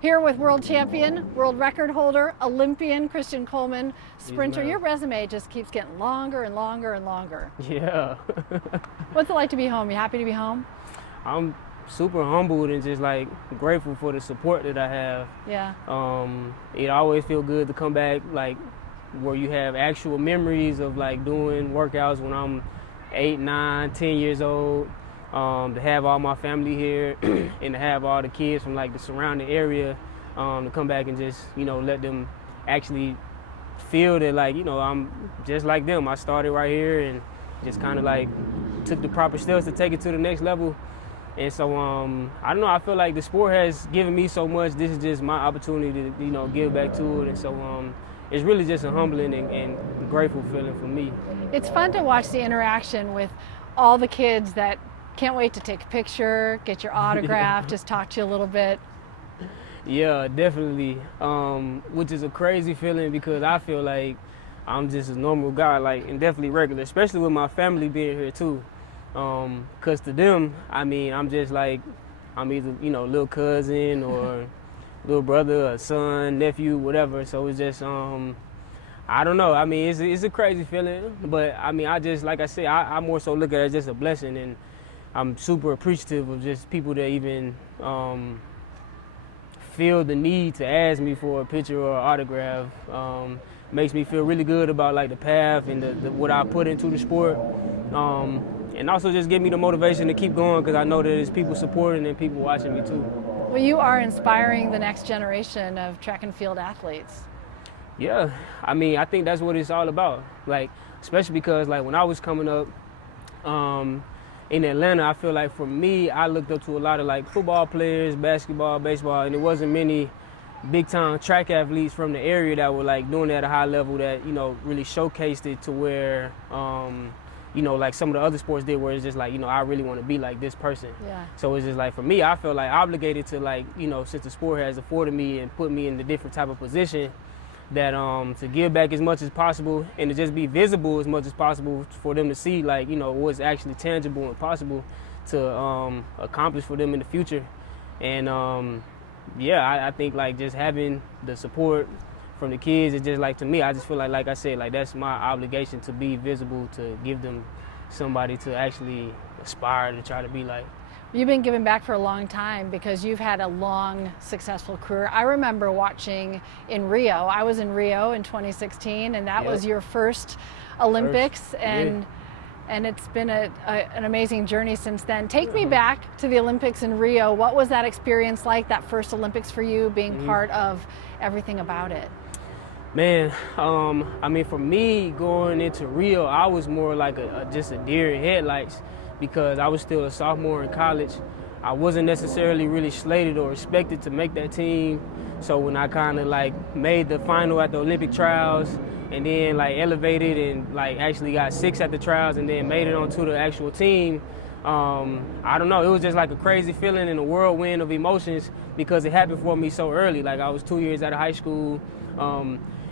Here with world champion, world record holder, Olympian Christian Coleman, sprinter. Yes, your resume just keeps getting longer and longer and longer. yeah. What's it like to be home? You happy to be home? I'm super humbled and just like grateful for the support that I have. Yeah. It always feels good to come back like where you have actual memories of like doing workouts when I'm 8, 9, 10 years old. To have all my family here and to have all the kids from like the surrounding area to come back and just, let them actually feel that like, I'm just like them. I started right here and just kind of like took the proper steps to take it to the next level. And so, I don't know, I feel like the sport has given me so much. This is just my opportunity to, give back to it. And so it's really just a humbling and grateful feeling for me. It's fun to watch the interaction with all the kids that can't wait to take a picture, get your autograph, just talk to you a little bit. Yeah, definitely. Which is a crazy feeling because I feel like I'm just a normal guy, and definitely regular, especially with my family being here too. Cause to them, I'm just like, I'm either, little cousin or little brother, or son, nephew, whatever. So it's just, I don't know. It's a crazy feeling, but I just, like I said, I more so look at it as just a blessing, and I'm super appreciative of just people that even feel the need to ask me for a picture or an autograph. Makes me feel really good about like the path and what I put into the sport. And also just give me the motivation to keep going because I know that there's people supporting and people watching me too. Well, you are inspiring the next generation of track and field athletes. Yeah, I think that's what it's all about. Like, especially because like when I was coming up, in Atlanta, I feel like for me, I looked up to a lot of like football players, basketball, baseball, and there wasn't many big time track athletes from the area that were like doing it at a high level that, really showcased it to where, like some of the other sports did where it's just like, I really want to be like this person. Yeah. So it's just like, for me, I feel like obligated to like, since the sport has afforded me and put me in the different type of position, that to give back as much as possible and to just be visible as much as possible for them to see like what's actually tangible and possible to accomplish for them in the future. And I think like just having the support from the kids is just like, to me, I just feel like I said, like that's my obligation to be visible, to give them somebody to actually aspire to try to be like. You've been giving back for a long time because you've had a long, successful career. I remember watching in Rio. I was in Rio in 2016, and that was your first Olympics, and it's been an amazing journey since then. Take me back to the Olympics in Rio. What was that experience like, that first Olympics for you, being part of everything about it? Man, for me, going into Rio, I was more like just a deer in headlights, because I was still a sophomore in college. I wasn't necessarily really slated or expected to make that team. So when I kind of like made the final at the Olympic trials and then like elevated and like actually got 6 at the trials and then made it onto the actual team, I don't know, it was just like a crazy feeling and a whirlwind of emotions because it happened for me so early. Like I was 2 years out of high school.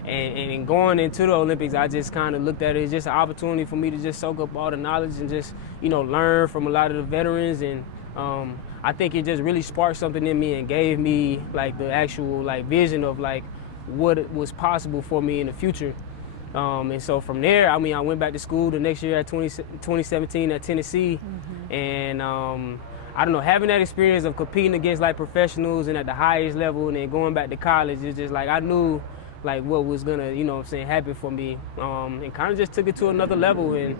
And going into the Olympics, I just kind of looked at it as just an opportunity for me to just soak up all the knowledge and just, learn from a lot of the veterans. And I think it just really sparked something in me and gave me like the actual like vision of like what was possible for me in the future. And so from there, I went back to school the next year at 2017 at Tennessee. And I don't know, having that experience of competing against like professionals and at the highest level and then going back to college, it's just like I knew like what was gonna, happen for me, and kind of just took it to another level and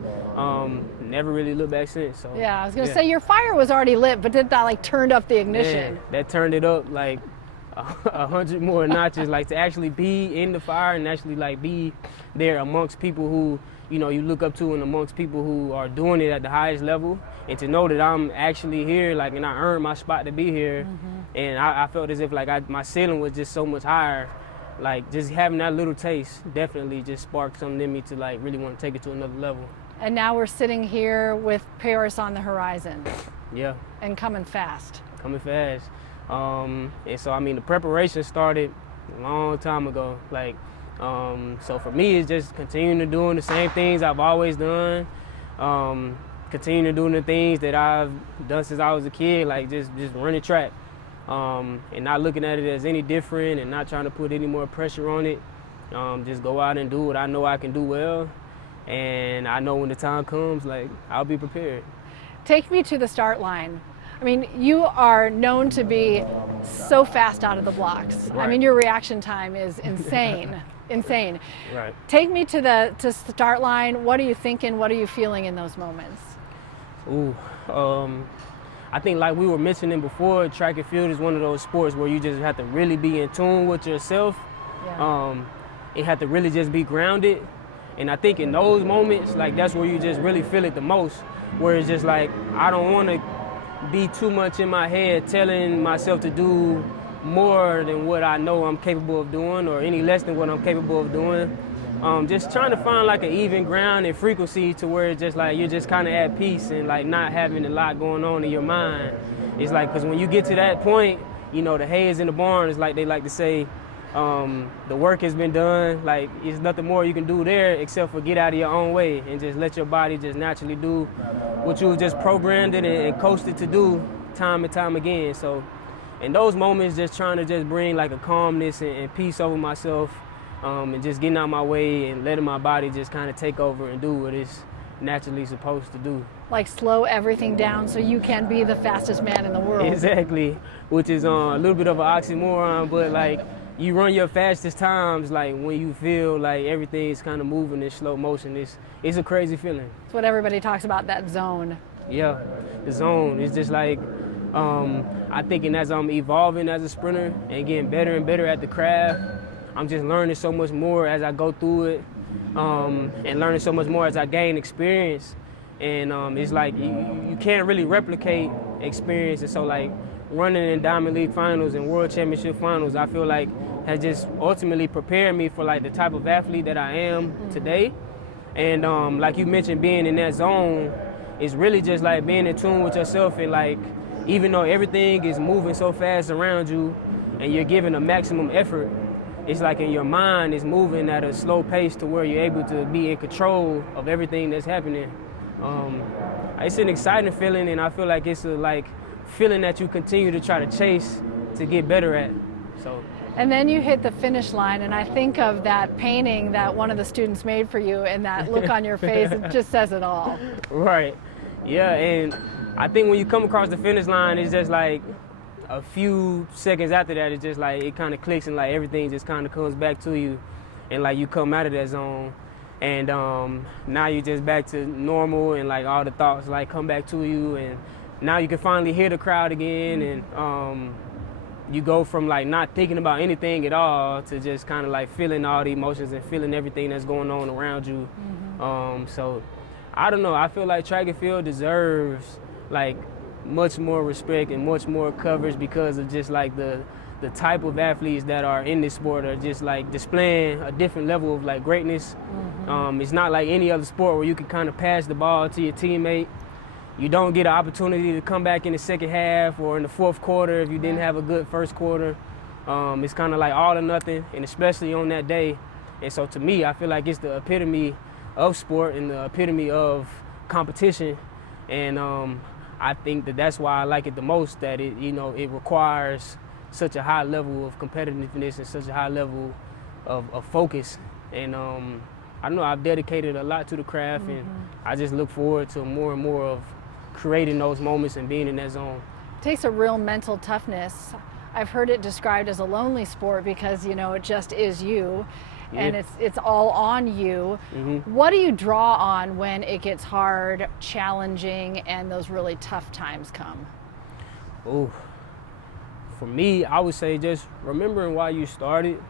never really looked back since. So yeah, I was gonna say your fire was already lit, but did that like turned up the ignition? Man, that turned it up like 100 more notches, like to actually be in the fire and actually like be there amongst people who you look up to and amongst people who are doing it at the highest level, and to know that I'm actually here, like, and I earned my spot to be here, and I felt as if like my ceiling was just so much higher. Like just having that little taste definitely just sparked something in me to like really want to take it to another level. And now we're sitting here with Paris on the horizon. Yeah. And coming fast. Coming fast. And so the preparation started a long time ago. Like, so for me, it's just continuing to doing the same things I've always done. Continuing to doing the things that I've done since I was a kid, like just running track. and not looking at it as any different and not trying to put any more pressure on it. Just go out and do what I know I can do well, and I know when the time comes, like, I'll be prepared. Take me to the start line. I mean, you are known to be so fast out of the blocks. Right. I mean, your reaction time is insane. Insane. Right. Take me to the start line. What are you thinking? What are you feeling in those moments? Ooh, I think, like we were mentioning before, track and field is one of those sports where you just have to really be in tune with yourself. Yeah. You have to really just be grounded. And I think in those moments, like, that's where you just really feel it the most, where it's just like, I don't want to be too much in my head telling myself to do more than what I know I'm capable of doing, or any less than what I'm capable of doing. Just trying to find like an even ground and frequency to where it's just like you're just kind of at peace and like not having a lot going on in your mind. It's like, because when you get to that point, you know, the hay is in the barn, is like they like to say. The work has been done. Like, there's nothing more you can do there except for get out of your own way and just let your body just naturally do what you just programmed it and coached it to do time and time again. So in those moments, just trying to just bring like a calmness and peace over myself, and just getting out my way and letting my body just kind of take over and do what it's naturally supposed to do. Like, slow everything down so you can be the fastest man in the world. Exactly, which is a little bit of an oxymoron, but like, you run your fastest times like when you feel like everything's kind of moving in slow motion. It's a crazy feeling. It's what everybody talks about, that zone. Yeah, the zone. It's just like, I think, and as I'm evolving as a sprinter and getting better and better at the craft, I'm just learning so much more as I go through it, and learning so much more as I gain experience. And it's like you can't really replicate experience. And so, like, running in Diamond League finals and World Championship finals, I feel like has just ultimately prepared me for like the type of athlete that I am today. And like you mentioned, being in that zone is really just like being in tune with yourself. And like, even though everything is moving so fast around you and you're giving a maximum effort, it's like in your mind is moving at a slow pace to where you're able to be in control of everything that's happening. It's an exciting feeling, and I feel like it's a feeling that you continue to try to chase to get better at. So. And then you hit the finish line, and I think of that painting that one of the students made for you, and that look on your face, it just says it all. Right. Yeah, and I think when you come across the finish line, it's just like a few seconds after that, it's just like it kind of clicks and like everything just kind of comes back to you, and like you come out of that zone, and now you're just back to normal, and like all the thoughts like come back to you, and now you can finally hear the crowd again, and you go from like not thinking about anything at all to just kind of like feeling all the emotions and feeling everything that's going on around you. So I don't know, I feel like track and field deserves like much more respect and much more coverage because of just like the type of athletes that are in this sport are just like displaying a different level of like greatness. It's not like any other sport where you can kind of pass the ball to your teammate. You don't get an opportunity to come back in the second half or in the fourth quarter if you didn't have a good first quarter. It's kind of like all or nothing, and especially on that day. And so to me, I feel like it's the epitome of sport and the epitome of competition. And I think that's why I like it the most, that it requires such a high level of competitiveness and such a high level of focus. And I don't know, I've dedicated a lot to the craft, and I just look forward to more and more of creating those moments and being in that zone. It takes a real mental toughness. I've heard it described as a lonely sport because, it just is you, and it's all on you. What do you draw on when it gets hard, challenging, and those really tough times come? Oh, for me, I would say just remembering why you started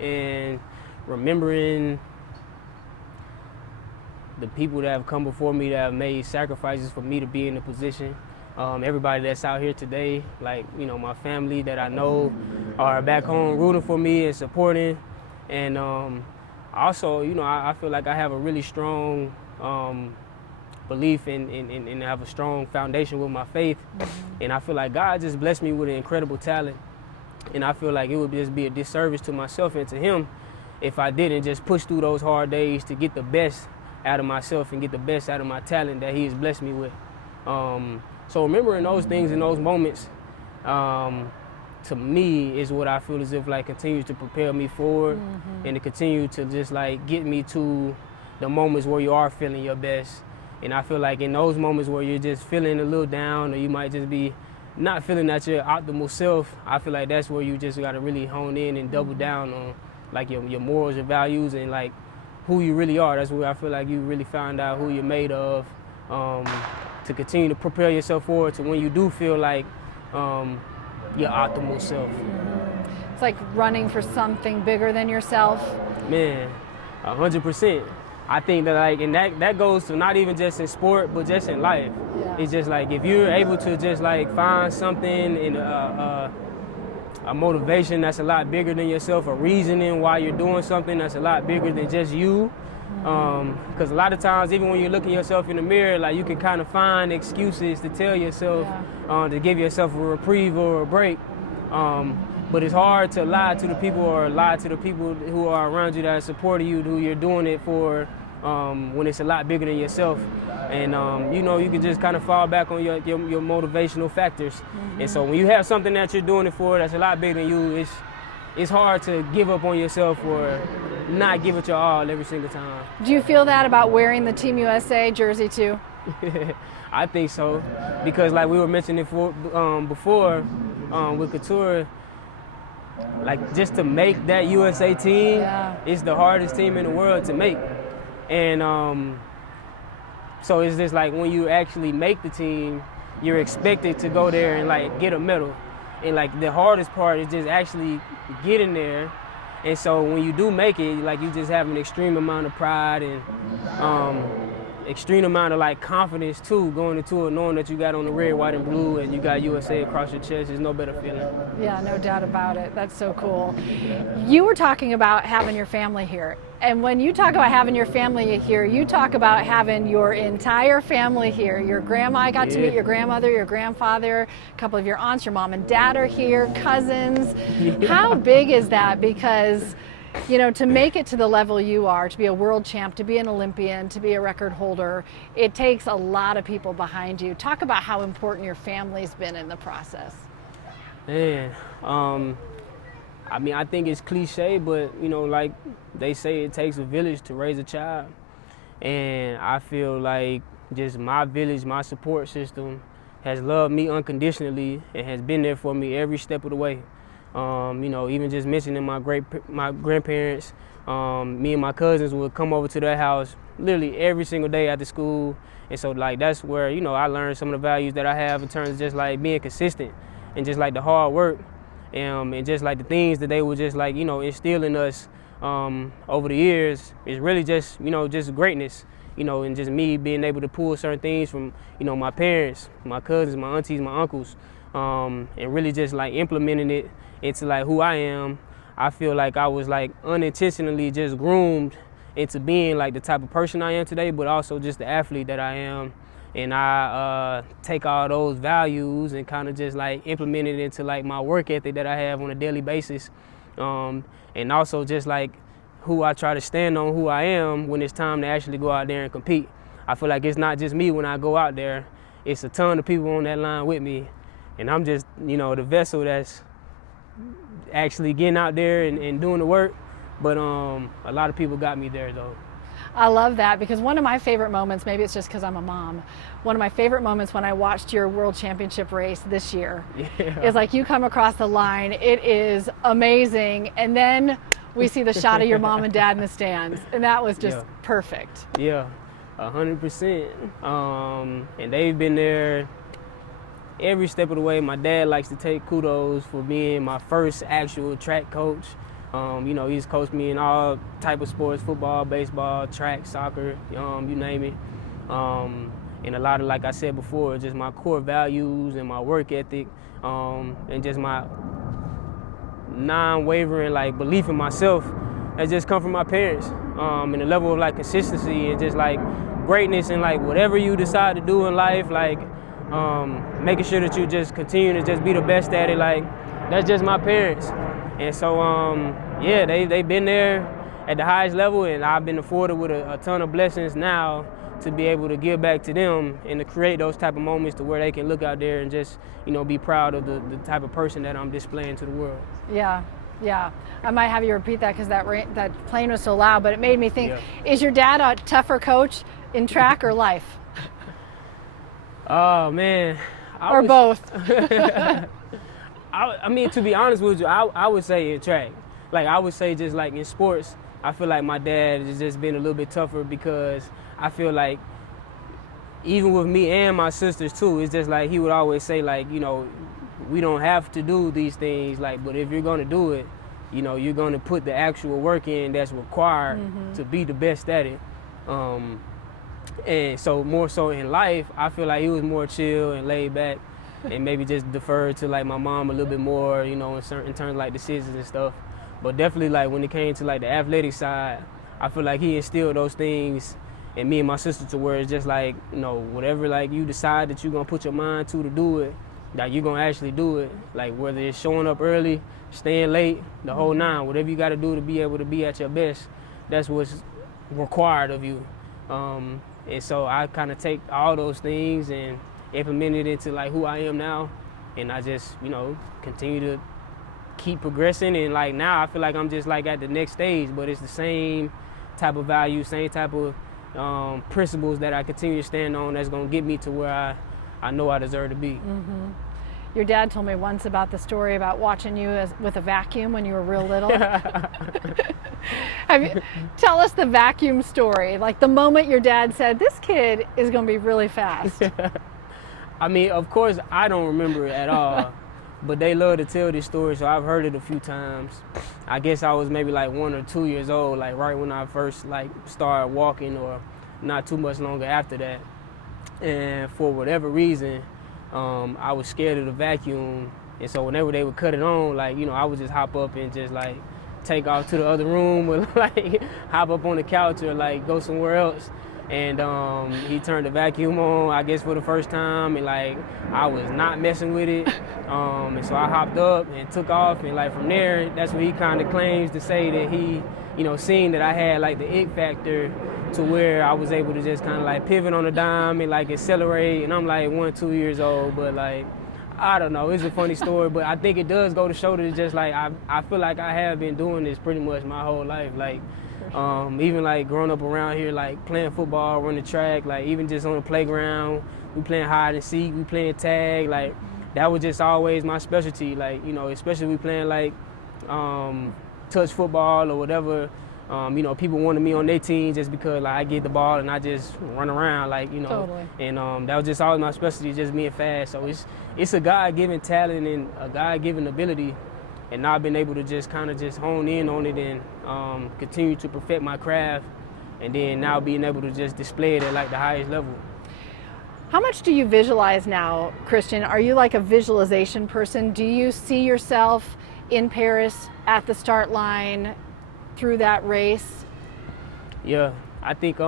and remembering the people that have come before me that have made sacrifices for me to be in a position. Everybody that's out here today, like, my family that I know are back home rooting for me and supporting. And also, I feel like I have a really strong belief and have a strong foundation with my faith. And I feel like God just blessed me with an incredible talent. And I feel like it would just be a disservice to myself and to him if I didn't just push through those hard days to get the best out of myself and get the best out of my talent that he has blessed me with. So remembering those things in those moments, to me is what I feel as if like continues to propel me forward and to continue to just like get me to the moments where you are feeling your best. And I feel like in those moments where you're just feeling a little down or you might just be not feeling that your optimal self, I feel like that's where you just got to really hone in and double down on like your morals, your values, and like who you really are. That's where I feel like you really found out who you're made of, to continue to prepare yourself forward to when you do feel like your optimal self. It's like running for something bigger than yourself. Man, 100%. I think that like, and that goes to not even just in sport, but just in life. Yeah. It's just like if you're able to just like find something in a motivation that's a lot bigger than yourself, a reasoning why you're doing something that's a lot bigger than just you. Because a lot of times, even when you're looking yourself in the mirror, like you can kind of find excuses to tell yourself, to give yourself a reprieve or a break. But it's hard to lie to the people or lie to the people who are around you that are supporting you, who you're doing it for, when it's a lot bigger than yourself. And you know, you can just kind of fall back on your motivational factors. And so when you have something that you're doing it for that's a lot bigger than you, it's hard to give up on yourself or not give it your all every single time. Do you feel that about wearing the Team USA jersey too? I think so, because like we were mentioning before with Couture, like just to make that USA team, it's the hardest team in the world to make. And so it's just like when you actually make the team, you're expected to go there and like get a medal. And like the hardest part is just actually getting there. And so when you do make it, like you just have an extreme amount of pride and extreme amount of like confidence too, going into it knowing that you got on the red, white, and blue and you got USA across your chest. There's no better feeling. Yeah, no doubt about it. That's so cool. You were talking about having your family here. And when you talk about having your family here, you talk about having your entire family here. Your grandma, I got to meet your grandmother, your grandfather, a couple of your aunts, your mom and dad are here, cousins. How big is that? Because, you know, to make it to the level you are, to be a world champ, to be an Olympian, to be a record holder, it takes a lot of people behind you. Talk about how important your family's been in the process. Man, I mean, I think it's cliche, but, you know, like they say it takes a village to raise a child. And I feel like just my village, my support system has loved me unconditionally and has been there for me every step of the way. You know, even just mentioning my grandparents, me and my cousins would come over to their house literally every single day after school. And so, like, that's where, you know, I learned some of the values that I have in terms of just, like, being consistent and just, like, the hard work. And just like the things that they would just like, you know, instill in us over the years is really just, you know, just greatness, you know, and just me being able to pull certain things from, you know, my parents, my cousins, my aunties, my uncles, and really just like implementing it into like who I am. I feel like I was like unintentionally just groomed into being like the type of person I am today, but also just the athlete that I am. And I take all those values and kind of just like implement it into like my work ethic that I have on a daily basis. And also just like who I try to stand on, who I am when it's time to actually go out there and compete. I feel like it's not just me when I go out there, it's a ton of people on that line with me. And I'm just, you know, the vessel that's actually getting out there and doing the work. But a lot of people got me there though. I love that, because one of my favorite moments, maybe it's just because I'm a mom, one of my favorite moments when I watched your world championship race this year is like you come across the line, it is amazing, and then we see the shot of your mom and dad in the stands, and that was just perfect. Yeah, 100%. And they've been there every step of the way. My dad likes to take kudos for being my first actual track coach. You know, he's coached me in all type of sports, football, baseball, track, soccer, you name it. And a lot of, like I said before, just my core values and my work ethic, and just my non-wavering like belief in myself has just come from my parents. And the level of like consistency and just like greatness and like whatever you decide to do in life, like making sure that you just continue to just be the best at it, like that's just my parents. And so, yeah, they've been there at the highest level, and I've been afforded with a ton of blessings now to be able to give back to them and to create those type of moments to where they can look out there and just, be proud of the type of person that I'm displaying to the world. Yeah. Yeah, I might have you repeat that because that plane was so loud, but it made me think, Is your dad a tougher coach in track or life? Oh, man. Or both? I mean, to be honest with you, I would say in track. Like, I would say just like in sports, I feel like my dad has just been a little bit tougher because I feel like even with me and my sisters too, it's just like he would always say like, we don't have to do these things, like, but if you're gonna do it, you're gonna put the actual work in that's required to be the best at it. And so more so in life, I feel like he was more chill and laid back and maybe just deferred to like my mom a little bit more, in terms of like decisions and stuff. But definitely like when it came to like the athletic side, I feel like he instilled those things in me and my sister to where it's just like, whatever like you decide that you're gonna put your mind to do it, that you're gonna actually do it. Like whether it's showing up early, staying late, the whole nine, whatever you gotta do to be able to be at your best, that's what's required of you. And so I kind of take all those things and implement it into like who I am now. And I just, continue to keep progressing. And like now I feel like I'm just like at the next stage, but it's the same type of value, same type of principles that I continue to stand on that's gonna get me to where I know I deserve to be. Your dad told me once about the story about watching you with a vacuum when you were real little. Tell us the vacuum story, like the moment your dad said, this kid is going to be really fast. I mean, of course, I don't remember it at all, but they love to tell this story, so I've heard it a few times. I guess I was maybe like 1 or 2 years old, like right when I first like started walking, or not too much longer after that. And for whatever reason, I was scared of the vacuum, and so whenever they would cut it on, like, I would just hop up and just like take off to the other room, or like hop up on the couch, or like go somewhere else. And he turned the vacuum on, I guess for the first time, and like I was not messing with it. And so I hopped up and took off, and like from there, that's what he kind of claims to say that he, seeing that I had like the it factor to where I was able to just kind of like pivot on a dime and like accelerate. And I'm like 1, 2 years old, but like, I don't know, it's a funny story, but I think it does go to show that it's just like, I feel like I have been doing this pretty much my whole life. Like, even like growing up around here, like playing football, running track, like even just on the playground, we playing hide and seek, we playing tag, like that was just always my specialty. Like, especially we playing like touch football or whatever. People wanted me on their team just because like I get the ball and I just run around, like, Totally. And that was just always my specialty, just being fast. So it's a God-given talent and a God-given ability, and I've been able to just kind of just hone in on it and continue to perfect my craft, and then now being able to just display it at like the highest level. How much do you visualize now, Christian? Are you like a visualization person? Do you see yourself in Paris at the start line through that race? Yeah, I think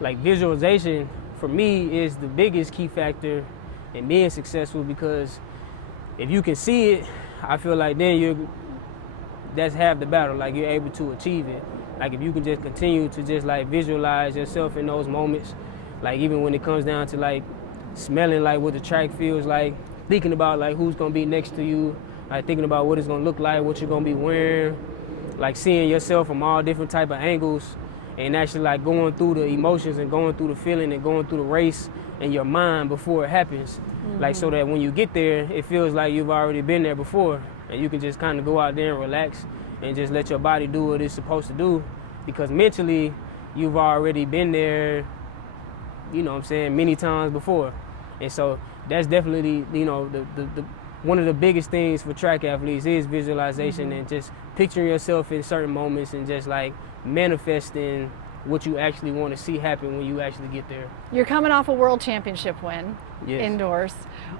like visualization for me is the biggest key factor in being successful, because if you can see it, I feel like then that's half the battle. Like you're able to achieve it. Like if you can just continue to just like visualize yourself in those moments, like even when it comes down to like smelling like what the track feels like, thinking about like who's gonna be next to you, like thinking about what it's gonna look like, what you're gonna be wearing, like seeing yourself from all different type of angles, and actually like going through the emotions and going through the feeling and going through the race in your mind before it happens. Like so that when you get there, it feels like you've already been there before, and you can just kind of go out there and relax and just let your body do what it's supposed to do, because mentally you've already been there, many times before. And so that's definitely, the one of the biggest things for track athletes is visualization and just picturing yourself in certain moments and just like manifesting what you actually want to see happen when you actually get there. You're coming off a world championship win. Yes. Indoors.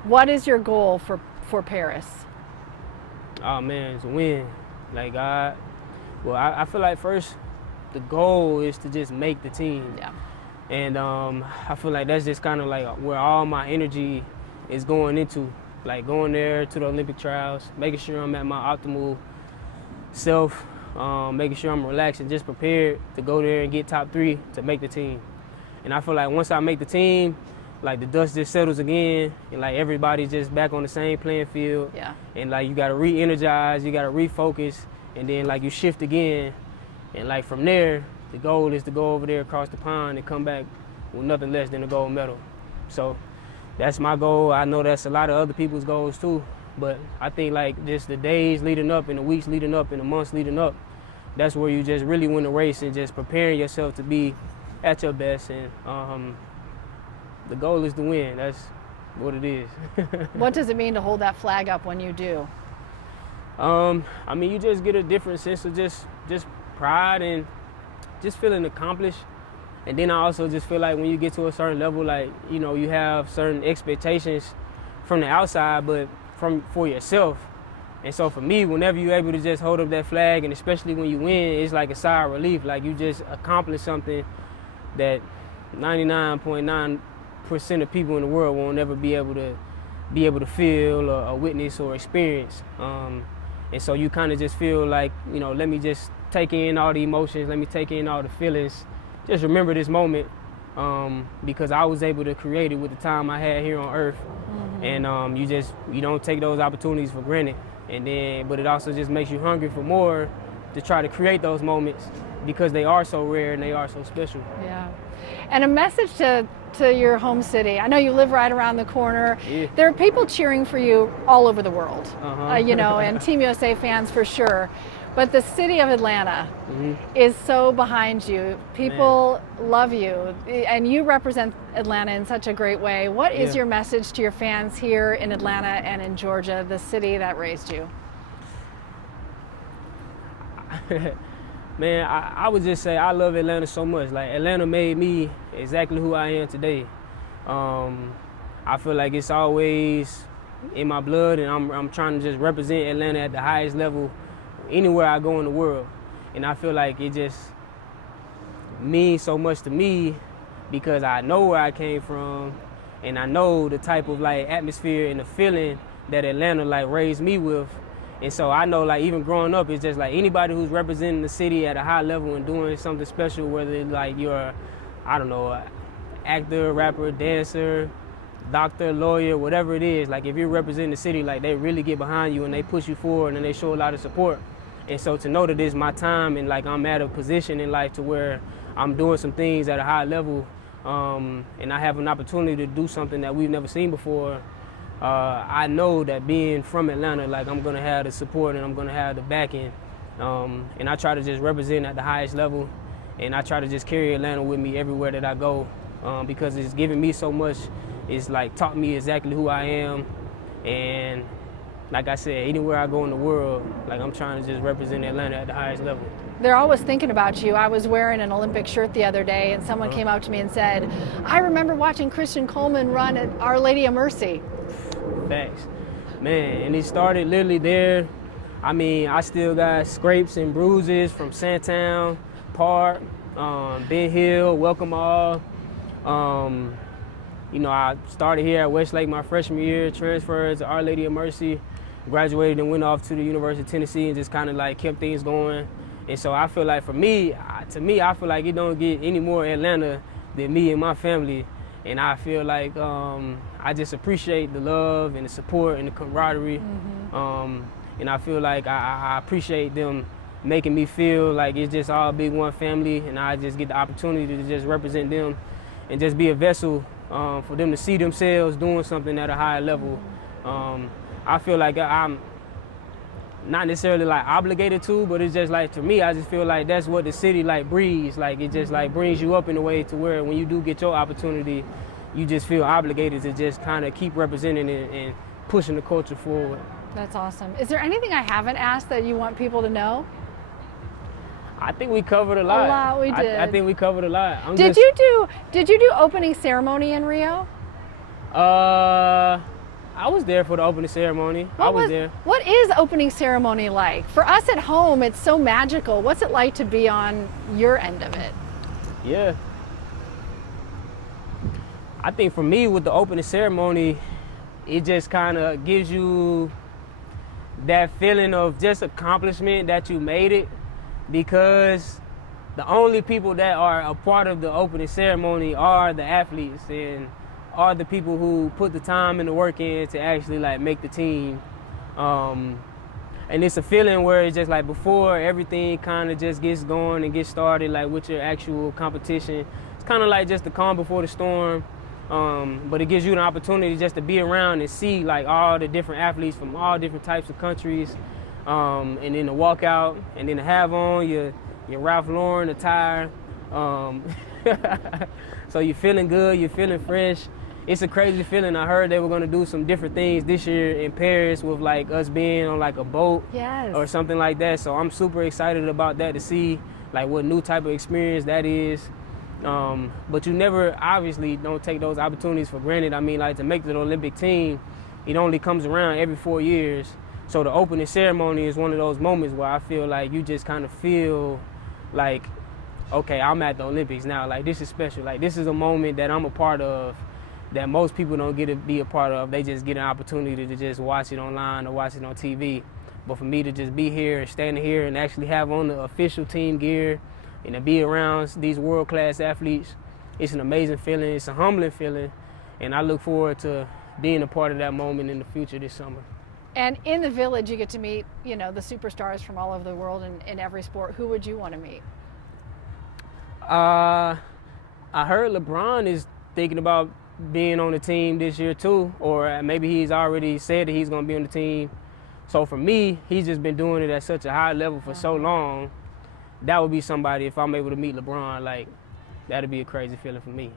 What is your goal for Paris? Oh man, it's a win. Like I feel like first the goal is to just make the team. Yeah. And I feel like that's just kind of like where all my energy is going into. Like going there to the Olympic trials, making sure I'm at my optimal self, making sure I'm relaxed and just prepared to go there and get top 3 to make the team. And I feel like once I make the team, like the dust just settles again, and like everybody's just back on the same playing field. Yeah. And like you gotta re-energize, you gotta refocus, and then like you shift again. And like from there, the goal is to go over there across the pond and come back with nothing less than a gold medal. So that's my goal. I know that's a lot of other people's goals too. But I think like just the days leading up and the weeks leading up and the months leading up, that's where you just really win the race and just preparing yourself to be at your best. And the goal is to win. That's what it is. What does it mean to hold that flag up when you do? I mean, you just get a different sense of just pride and just feeling accomplished. And then I also just feel like when you get to a certain level, like, you know, you have certain expectations from the outside, but for yourself. And so for me, whenever you're able to just hold up that flag, and especially when you win, it's like a sigh of relief. Like you just accomplished something that 99.9% of people in the world won't ever be able to feel or witness or experience. And so you kind of just feel like, you know, let me just take in all the emotions, let me take in all the feelings, just remember this moment, because I was able to create it with the time I had here on earth. Mm-hmm. And you don't take those opportunities for granted. But it also just makes you hungry for more to try to create those moments because they are so rare and they are so special. Yeah. And a message to your home city. I know you live right around the corner. Yeah. There are people cheering for you all over the world, uh-huh. You know, and Team USA fans for sure. But the city of Atlanta mm-hmm. is so behind you. People love you, and you represent Atlanta in such a great way. What is your message to your fans here in Atlanta and in Georgia, the city that raised you? Man, I would just say I love Atlanta so much. Like, Atlanta made me exactly who I am today. I feel like it's always in my blood, and I'm trying to just represent Atlanta at the highest level anywhere I go in the world. And I feel like it just means so much to me because I know where I came from, and I know the type of like atmosphere and the feeling that Atlanta like raised me with. And so I know, like, even growing up, it's just like anybody who's representing the city at a high level and doing something special, whether it's like you're, I don't know, actor, rapper, dancer, doctor, lawyer, whatever it is, like if you're representing the city, like they really get behind you and they push you forward and they show a lot of support. And so to know that it's my time and like I'm at a position in life to where I'm doing some things at a high level, and I have an opportunity to do something that we've never seen before, I know that being from Atlanta, like I'm gonna have the support and I'm gonna have the backing. And I try to just represent at the highest level, and I try to just carry Atlanta with me everywhere that I go, because it's given me so much. It's like taught me exactly who I am, and like I said, anywhere I go in the world, like I'm trying to just represent Atlanta at the highest level. They're always thinking about you. I was wearing an Olympic shirt the other day, and someone came up to me and said, I remember watching Christian Coleman run at Our Lady of Mercy. Facts. Man, and it started literally there. I mean, I still got scrapes and bruises from Sandtown Park, Ben Hill, Welcome All. You know, I started here at Westlake my freshman year, transferred to Our Lady of Mercy, graduated and went off to the University of Tennessee and just kind of like kept things going. And so I feel like for me, I feel like it don't get any more Atlanta than me and my family. And I feel like I just appreciate the love and the support and the camaraderie. Mm-hmm. And I feel like I appreciate them making me feel like it's just all big one family, and I just get the opportunity to just represent them and just be a vessel for them to see themselves doing something at a higher level. I feel like I'm not necessarily like obligated to, but it's just like, to me, I just feel like that's what the city like breeds. Like it just like brings you up in a way to where when you do get your opportunity, you just feel obligated to just kind of keep representing it and pushing the culture forward. That's awesome. Is there anything I haven't asked that you want people to know? I think we covered a lot. A lot, we did. I think we covered a lot. Did you do opening ceremony in Rio? I was there for the opening ceremony. I was there. What is opening ceremony like? For us at home, it's so magical. What's it like to be on your end of it? Yeah. I think for me, with the opening ceremony, it just kind of gives you that feeling of just accomplishment, that you made it. Because the only people that are a part of the opening ceremony are the athletes and are the people who put the time and the work in to actually like make the team. And it's a feeling where it's just like before everything kind of just gets going and gets started, like with your actual competition. It's kind of like just the calm before the storm. But it gives you an opportunity just to be around and see like all the different athletes from all different types of countries. And then to walk out and then to have on your Ralph Lauren attire. So you're feeling good, you're feeling fresh. It's a crazy feeling. I heard they were gonna do some different things this year in Paris with like us being on like a boat or something like that. So I'm super excited about that to see like what new type of experience that is. But you never obviously don't take those opportunities for granted. I mean, like to make the Olympic team, it only comes around every 4 years. So the opening ceremony is one of those moments where I feel like you just kind of feel like, okay, I'm at the Olympics now. Like this is special. Like this is a moment that I'm a part of that most people don't get to be a part of. They just get an opportunity to just watch it online or watch it on TV. But for me to just be here and standing here and actually have on the official team gear and to be around these world-class athletes, it's an amazing feeling. It's a humbling feeling. And I look forward to being a part of that moment in the future this summer. And in the village, you get to meet, you know, the superstars from all over the world in every sport. Who would you want to meet? I heard LeBron is thinking about being on the team this year too, or maybe he's already said that he's going to be on the team. So for me, he's just been doing it at such a high level for so long. That would be somebody, if I'm able to meet LeBron, like that'd be a crazy feeling for me.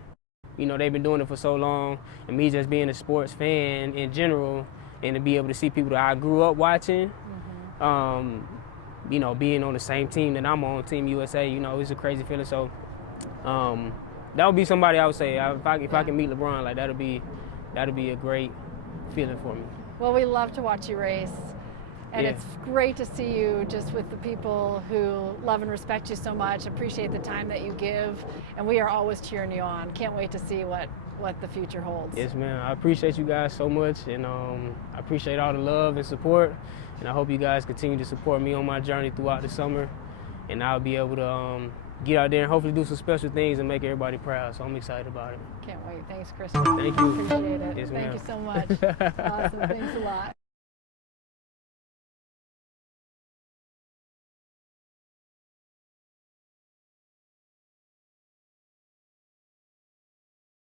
You know, they've been doing it for so long, and me just being a sports fan in general, and to be able to see people that I grew up watching, you know, being on the same team that I'm on, Team USA, you know, it's a crazy feeling. So that would be somebody I would say, if I can meet LeBron, like that'd be a great feeling for me. Well, we love to watch you race. And it's great to see you just with the people who love and respect you so much, appreciate the time that you give, and we are always cheering you on. Can't wait to see what the future holds. Yes, ma'am. I appreciate you guys so much, and I appreciate all the love and support, and I hope you guys continue to support me on my journey throughout the summer, and I'll be able to get out there and hopefully do some special things and make everybody proud, so I'm excited about it. Can't wait. Thanks, Christian. Thank you. Appreciate it. Yes, Thank ma'am. you so much. Awesome. Thanks a lot.